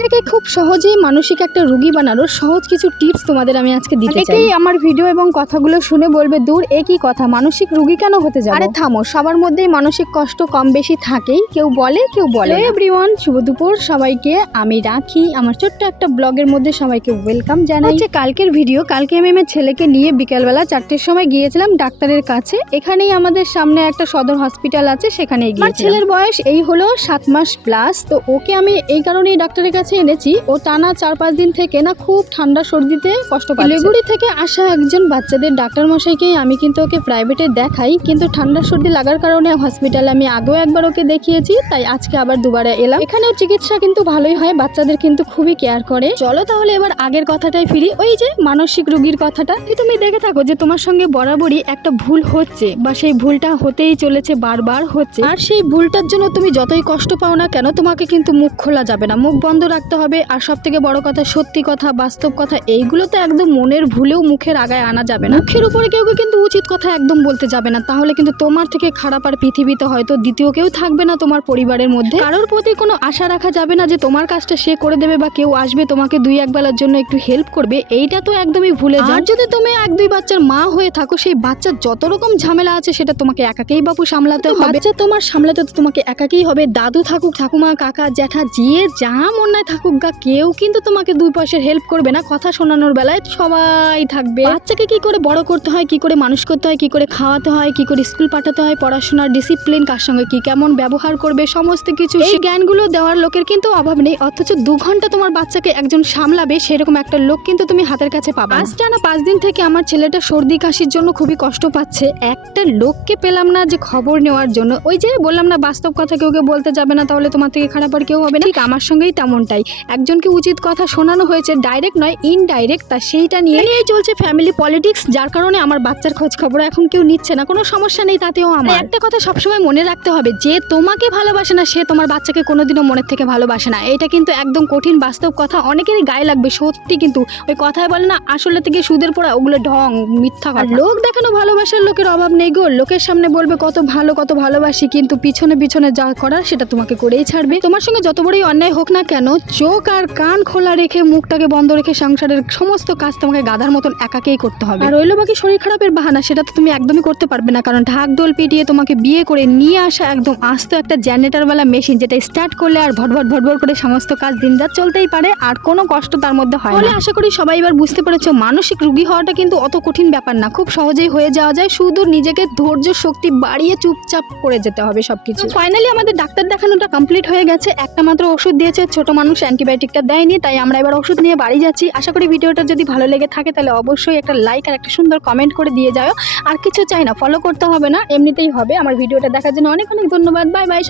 থেকে খুব সহজেই মানসিক একটা রোগী বানানোর সহজ কিছু টিপস তোমাদের আমি আজকে দিতে চাই। অনেকেই আমার ভিডিও এবং কথাগুলো শুনে বলবে, দূর একই কথা, মানসিক রোগী কেন হতে যাবে? আরে থামো, সবার মধ্যেই মানসিক কষ্ট কম বেশি থাকেই, কেউ বলে কেউ বলে। এভরিওয়ান, শুভ দুপুর সবাইকে। আমি রাখি আমার ছোট্ট একটা ব্লগের মধ্যে সবাইকে ওয়েলকাম জানাই। কালকের ভিডিও, কালকে আমি আমার ছেলেকে নিয়ে বিকেলবেলা 4টের সময় গিয়েছিলাম ডাক্তারের কাছে। এখানেই আমাদের সামনে একটা সদর হসপিটাল আছে, সেখানেই গিয়ে। আমার ছেলের বয়স এই হলো 7 মাস প্লাস। তো ওকে আমি এই কারণেই ডাক্তারের কাছে এনেছি, ও টানা 4-5 দিন থেকে না খুব ঠান্ডা সর্দিতে কষ্ট পাচ্ছে। শিলিগুড়ি থেকে আসা একজন বাচ্চাদের ডাক্তার মশাইকেই আমি কিন্তু ওকে প্রাইভেটে দেখাই, কিন্তু ঠান্ডা সর্দি লাগার কারণে হসপিটালে আমি আগেও একবার ওকে দেখিয়েছি, তাই আজকে আবার দুবারে এলাম। এখানেও চিকিৎসা কিন্তু ভালোই হয়, বাচ্চাদের কিন্তু খুবই কেয়ার করে। চলো তাহলে এবার আগের কথাটাই ফিরি, ওই যে মানসিক রোগীর কথাটা। তুমি দেখে থাকো যে তোমার সঙ্গে বরাবরই একটা ভুল হচ্ছে, বা সেই ভুলটা হতেই চলেছে, বারবার হচ্ছে। আর সেই ভুলটার জন্য তুমি যতই কষ্ট পাও না কেন, তোমাকে কিন্তু মুখ খোলা যাবে না, মুখ বন্ধ রাখতে হবে। আর সব থেকে বড় কথা, সত্যি কথা, বাস্তব কথা, এইগুলো তো একদম মনের ভুলেও মুখের আগায় আনা যাবে না। মুখের উপরে কেউ কিন্তু উচিত কথা একদম বলতে যাবে না, তাহলে কিন্তু তোমার থেকে খারাপ আর পৃথিবীতে হয়তো দ্বিতীয় কেউ থাকবে না তোমার পরিবারের মধ্যে। কারোর প্রতি কোনো আশা রাখা যাবে না যে তোমার কাজটা সে করে দেবে, বা কেউ আসবে তোমাকে 2-1 বেলার জন্য একটু হেল্প করবে, এইটা তো একদমই ভুলে যাও। আর যদি তুমি 1-2 বাচ্চার মা হয়ে থাকো, সেই বাচ্চার যত রকম ঝামেলা আছে সেটা তোমাকে একাকেই বাপু সামলাতে হবে। বাচ্চা তোমার সামলাতে তো তোমাকে একাকেই হবে। দাদু থাকুক, ঠাকুমা, কাকা, জ্যাঠা, যে যা মন্যায় থাকুক গা, কেউ কিন্তু তোমাকে 2 পয়সার হেল্প করবে না। কথা শোনানোর বেলায় সবাই থাকবে। বাচ্চাকে কি করে বড় করতে হয়, কি করে মানুষ করতে হয়, কি করে খাওয়াতে হয়, কি করে স্কুল পাঠাতে হয়, পড়াশোনার ডিসিপ্লিন, কার সঙ্গে কি কেমন ব্যবহার করবে, সমস্ত কিছু এই জ্ঞানগুলো দেওয়ার লোকের কিন্তু অভাব নেই। অথচ 2 ঘন্টা তোমার বাচ্চাকে একজন সামলাবে, সেরকম একটা লোক কিন্তু তুমি হাতের কাছে পাবে। আজ টানা 5 দিন থেকে আমার ছেলেটা সর্দি কাশির জন্য খুবই কষ্ট পাচ্ছে। একটা লোককে পেলাম না যে খবর নেওয়ার জন্য। ওই যে বললাম না, বাস্তব কথা কেউ বলতে যাবে না, তাহলে তোমার থেকে খারাপ আর কেউ হবে না। ঠিক আমার সঙ্গেই তেমনটাই, একজনকে উচিত কথা শোনানো হয়েছে, ডাইরেক্ট নয় ইনডাইরেক্ট, তা সেইটা নিয়েই চলছে ফ্যামিলি পলিটিক্স। যার কারণে আমার বাচ্চার খোঁজ খবর এখন কেউ নিচ্ছে না। কোনো সমস্যা নেই তাতেও। আমার একটা কথা সবসময় মনে রাখতে হবে, যে তোমাকে ভালোবাসে না সে তোমার বাচ্চাকে কোনোদিনও মনের থেকে ভালোবাসে না। এটা কিন্তু একদম কঠিন বাস্তব কথা, অনেকেরই গায়ে লাগবে সত্যি, কিন্তু ওই কথায় বলে না, আসলে থেকে সুদের পড়া, ওগুলো ঢং, মিথ্যা কথা। লোক দেখানো ভালোবাসার লোকের অভাব নেই গো। লোকের সামনে বলবে কত ভালো, কত ভালোবাসি, কিন্তু পিছনে পিছনে যা করার সেটা তোমাকে করেই ছাড়বে। তোমার সঙ্গে যত বড়ই অন্যায় হোক না কেন, চোখ আর কান খোলা রেখে, মুখটাকে বন্ধ রেখে সংসারের সমস্ত কাজ তোমাকে গাধার মতন একাকেই করতে হবে। আর রইল বাকি শরীর খারাপের বাহানা, সেটা তো তুমি একদমই করতে পারবে না, কারণ ঢাকঢোল পিটিয়ে তোমাকে বিয়ে করে নিয়ে আসা একদম আস্ত একটা জেনারেটরওয়ালা মেশিন, যেটা স্টার্ট করলে আর ভটভট ভটভট করে সমস্ত কাজ দিনরাত চলতেই পারে, আর কোনো কষ্ট তার মধ্যে হয় না। আশা করি সবাই এবার বুঝতে পেরেছো, মানসিক রোগী হওয়াটা কিন্তু অত কঠিন ব্যাপার না, খুব সহজেই হয়ে যাওয়া যায়। শুধু নিজেকে ধৈর্য শক্তি বাড়িয়ে চুপচাপ করে যেতে হবে সবকিছু। ফাইনালি আমাদের ডাক্তার দেখানোটা কমপ্লিট হয়ে গেছে। একটা মাত্র ওষুধ দিয়েছে, ছোট মানুষ, অ্যান্টিবায়োটিকটা দেয়নি, তাই আমরা এবার ওষুধ নিয়ে বাড়ি যাচ্ছি। আশা করি ভিডিওটা যদি ভালো লেগে থাকে তাহলে অবশ্যই একটা লাইক আর একটা সুন্দর কমেন্ট করে দিয়ে যাও। আর কিছু চাই না, ফলো করতে হবে না, এমনিতেই হবে। আমার ভিডিওটা দেখার জন্য অনেক অনেক ধন্যবাদ। Bye bye.